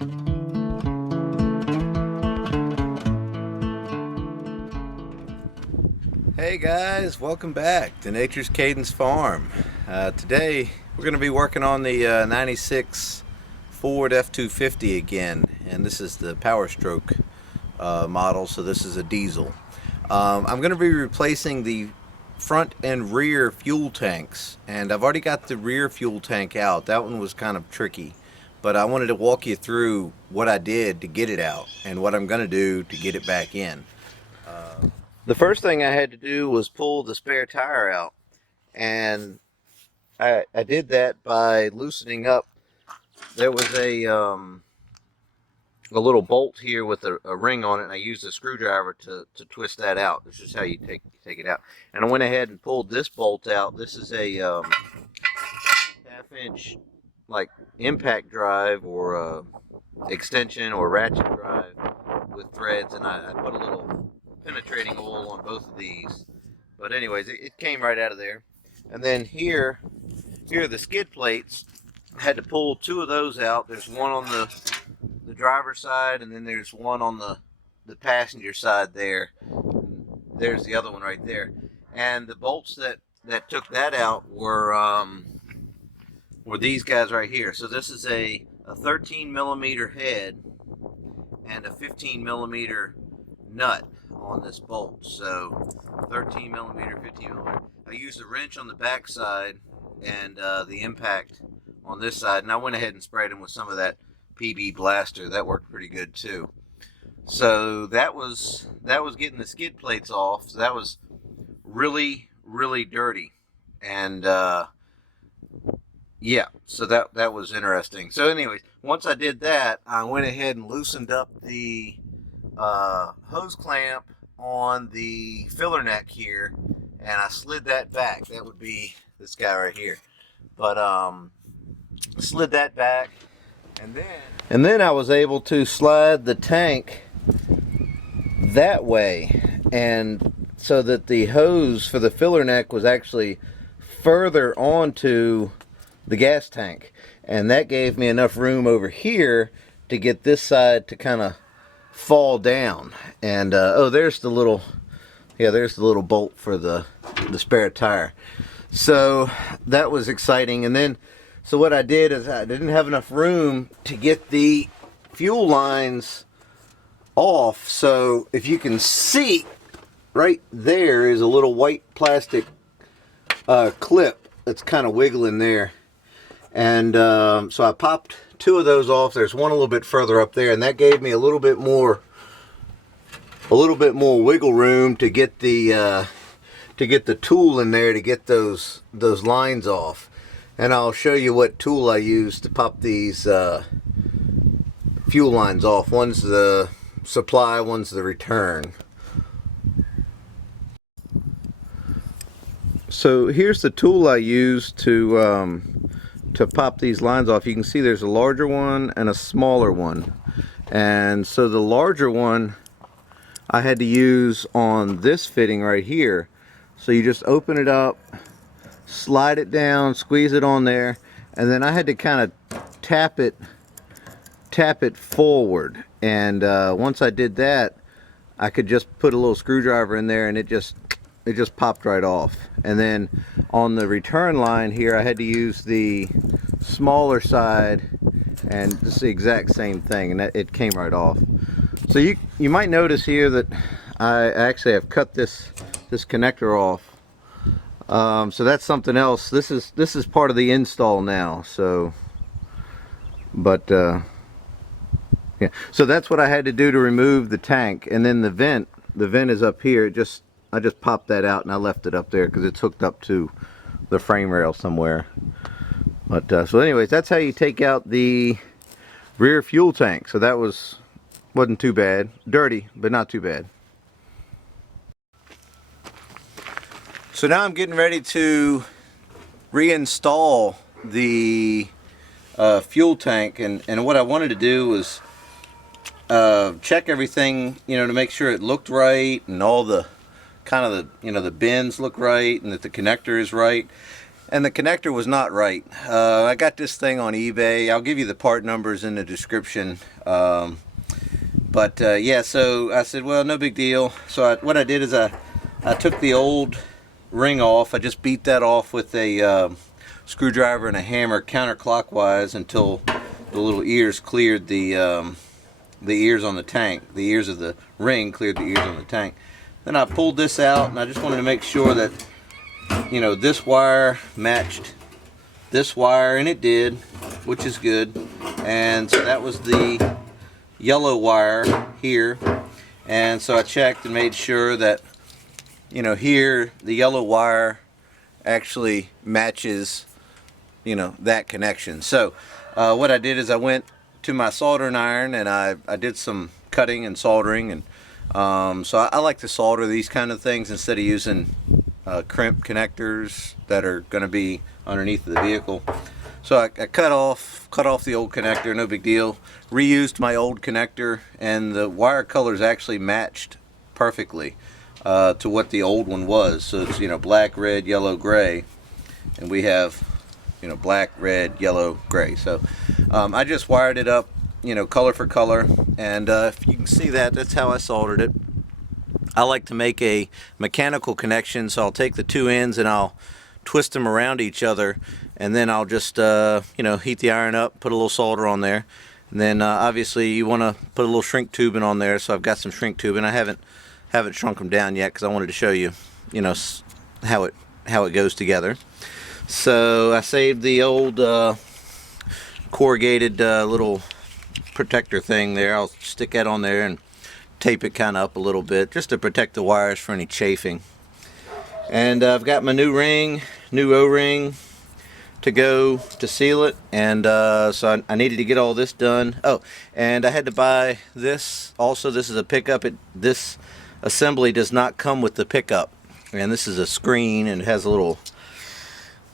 Hey guys, welcome back to Nature's Cadence Farm. Today we're going to be working on the 96 Ford F-250 again, and this is the Power Stroke model, so this is a diesel. I'm going to be replacing the front and rear fuel tanks, and I've already got the rear fuel tank out. That one was kind of tricky, but I wanted to walk you through what I did to get it out and what I'm going to do to get it back in. The first thing I had to do was pull the spare tire out, and I did that by loosening up. There was a little bolt here with a ring on it, and I used a screwdriver to twist that out. This is how you take it out. And I went ahead and pulled this bolt out. This is a half-inch like impact drive or extension or ratchet drive with threads, and I put a little penetrating oil on both of these. But anyways, it came right out of there. And then here are the skid plates. I had to pull two of those out. There's one on the driver's side, and then there's one on the passenger side there. There's the other one right there. And the bolts that took that out were these guys right here. So this is a 13 millimeter head and a 15 millimeter nut on this bolt. So 13 millimeter, 15 millimeter. I used a wrench on the back side and the impact on this side, and I went ahead and sprayed them with some of that PB blaster. That worked pretty good too. So that was getting the skid plates off. So that was really dirty, and yeah, so that was interesting. So anyways, once I did that, I went ahead and loosened up the hose clamp on the filler neck here, and I slid that back. That would be this guy right here. But slid that back, and then I was able to slide the tank that way, and so that the hose for the filler neck was actually further onto the gas tank, and that gave me enough room over here to get this side to kind of fall down. And oh, there's the little bolt for the spare tire. So that was exciting. And then so what I did is I didn't have enough room to get the fuel lines off. So if you can see, right there is a little white plastic clip that's kind of wiggling there. And so I popped two of those off. There's one a little bit further up there, and that gave me a little bit more wiggle room to get the tool in there to get those lines off. And I'll show you what tool I used to pop these fuel lines off. One's the supply, one's the return. So here's the tool I used to pop these lines off. You can see there's a larger one and a smaller one, and so the larger one I had to use on this fitting right here. So you just open it up, slide it down, squeeze it on there, and then I had to kind of tap it forward. And once I did that, I could just put a little screwdriver in there, and it just popped right off. And then on the return line here, I had to use the smaller side, and it's the exact same thing, and it came right off. So you might notice here that I actually have cut this connector off. So that's something else. This is part of the install now. So, but yeah. So that's what I had to do to remove the tank, and then the vent is up here. I just popped that out and I left it up there because it's hooked up to the frame rail somewhere. But so anyways, that's how you take out the rear fuel tank. So that wasn't too bad. Dirty, but not too bad. So now I'm getting ready to reinstall the fuel tank, and what I wanted to do was check everything, to make sure it looked right, and all the kind of the bends look right, and that the connector is right. and the connector was not right. I got this thing on eBay. I'll give you the part numbers in the description. Yeah, so I said, well, no big deal. So what I did is I took the old ring off. I just beat that off with a screwdriver and a hammer counterclockwise until the little ears cleared the ears on the tank. The ears of the ring cleared the ears on the tank. Then I pulled this out, and I just wanted to make sure that, you know, this wire matched this wire, and it did, which is good. And so that was the yellow wire here, and so I checked and made sure that, you know, here the yellow wire actually matches, you know, that connection. So what I did is I went to my soldering iron and I did some cutting and soldering, and so I like to solder these kind of things instead of using crimp connectors that are going to be underneath the vehicle. So I cut off the old connector, no big deal. Reused my old connector, and the wire colors actually matched perfectly to what the old one was. So it's, you know, black, red, yellow, gray, and we have, you know, black, red, yellow, gray. So I just wired it up, you know, color for color, and if you can see that, that's how I soldered it. I like to make a mechanical connection, so I'll take the two ends and I'll twist them around each other, and then I'll just you know, heat the iron up, put a little solder on there, and then obviously you want to put a little shrink tubing on there. So I've got some shrink tubing. I haven't shrunk them down yet because I wanted to show you, you know, how it goes together. So I saved the old corrugated little protector thing there. I'll stick that on there and tape it kind of up a little bit just to protect the wires for any chafing. And I've got my new ring, new O-ring to go to seal it, and so I needed to get all this done. Oh, and I had to buy this also. This is a pickup. This assembly does not come with the pickup, and this is a screen, and it has a little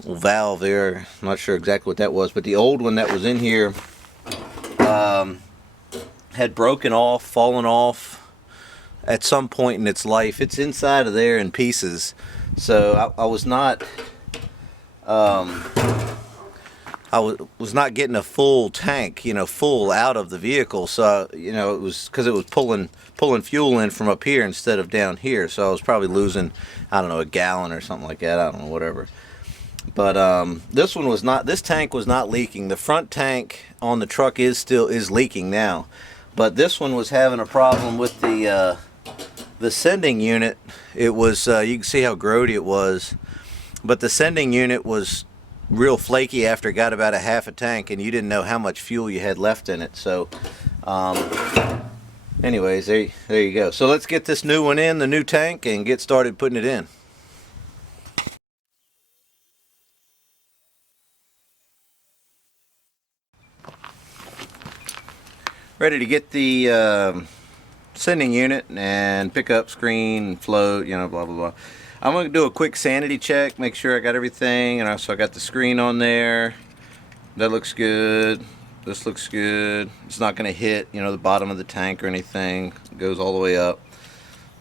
valve there. I'm not sure exactly what that was, but the old one that was in here had broken off, fallen off at some point in its life. It's inside of there in pieces. So I was not was not getting a full tank, you know, full out of the vehicle. So, you know, it was because it was pulling fuel in from up here instead of down here. So I was probably losing, I don't know, a gallon or something like that. I don't know, whatever. But this one was not. This tank was not leaking. The front tank on the truck is leaking now, but this one was having a problem with the sending unit. It was you can see how grody it was, but the sending unit was real flaky after it got about a half a tank, and you didn't know how much fuel you had left in it. So anyways, there you go. So let's get this new one in, the new tank, and get started putting it in. Ready to get the sending unit and pickup screen, float, you know, blah blah blah. I'm going to do a quick sanity check, make sure I got everything, and also I got the screen on there. That looks good. This looks good. It's not going to hit, you know, the bottom of the tank or anything. It goes all the way up.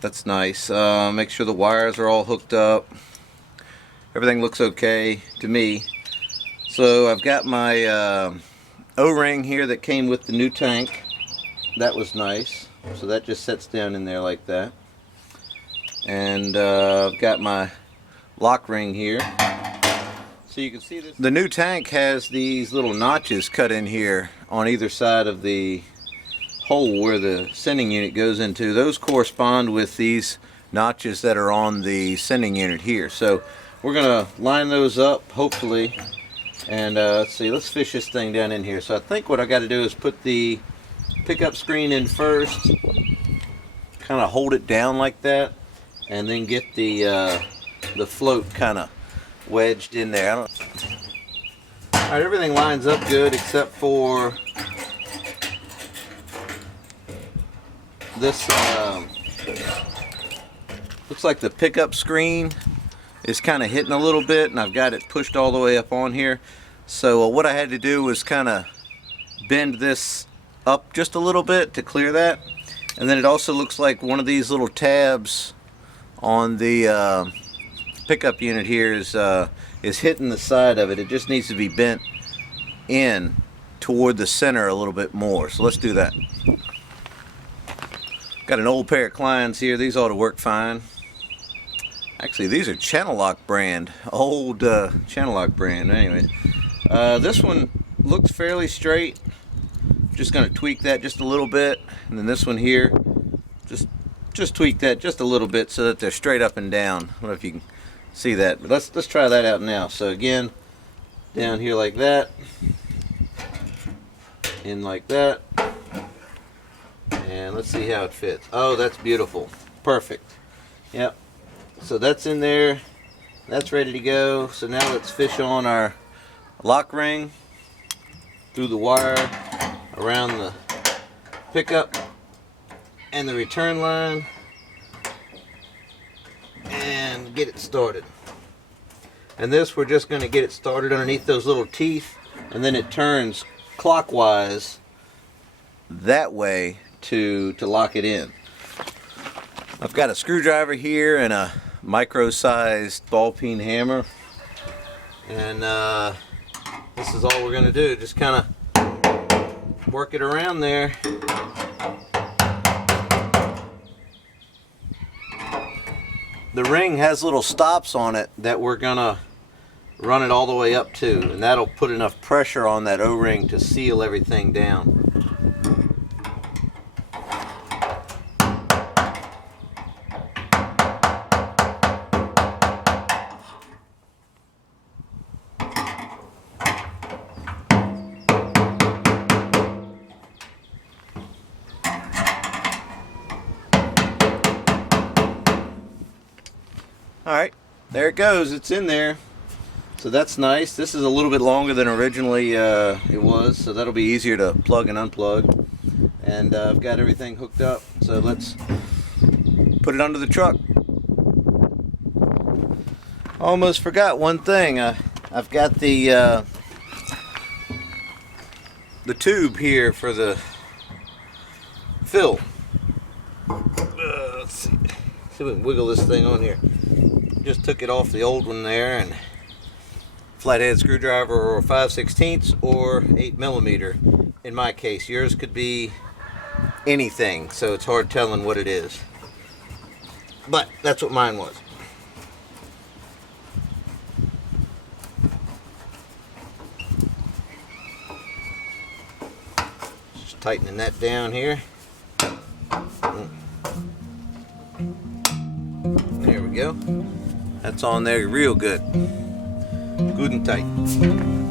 That's nice. Make sure the wires are all hooked up. Everything looks okay to me. So I've got my O-ring here that came with the new tank. That was nice. So that just sets down in there like that. And I've got my lock ring here. So you can see this. The new tank has these little notches cut in here on either side of the hole where the sending unit goes into. Those correspond with these notches that are on the sending unit here. So we're going to line those up, hopefully. And let's see, let's fish this thing down in here. So I think what I got to do is put the pickup screen in first, kind of hold it down like that, and then get the float kind of wedged in there. Alright, everything lines up good except for this. Looks like the pickup screen is kind of hitting a little bit, and I've got it pushed all the way up on here. So what I had to do was kind of bend this up just a little bit to clear that. And then it also looks like one of these little tabs on the pickup unit here is hitting the side of it. It just needs to be bent in toward the center a little bit more. So let's do that. Got an old pair of Kleins here. These ought to work fine. Actually, these are Channel Lock brand, old Channel Lock brand. Anyways, this one looks fairly straight. Just going to tweak that just a little bit, and then this one here, just tweak that just a little bit so that they're straight up and down. I don't know if you can see that, but let's try that out now. So again, down here like that, in like that, and let's see how it fits. Oh, that's beautiful, perfect. Yep. So that's in there, that's ready to go. So now let's fish on our lock ring through the wire around the pickup and the return line and get it started. And this, we're just going to get it started underneath those little teeth, and then it turns clockwise that way to lock it in. I've got a screwdriver here and a micro-sized ball peen hammer, and this is all we're going to do. Just kind of work it around there. The ring has little stops on it that we're going to run it all the way up to, and that'll put enough pressure on that O-ring to seal everything down. Alright, there it goes. It's in there. So that's nice. This is a little bit longer than originally it was, so that'll be easier to plug and unplug. And I've got everything hooked up, so let's put it under the truck. Almost forgot one thing. I've got the tube here for the fill. Let's see if we can wiggle this thing on here. Just took it off the old one there, and flathead screwdriver or 5/16 or 8mm. In my case, yours could be anything, so it's hard telling what it is. But that's what mine was. Just tightening that down here. There we go. That's on there real good. Good and tight.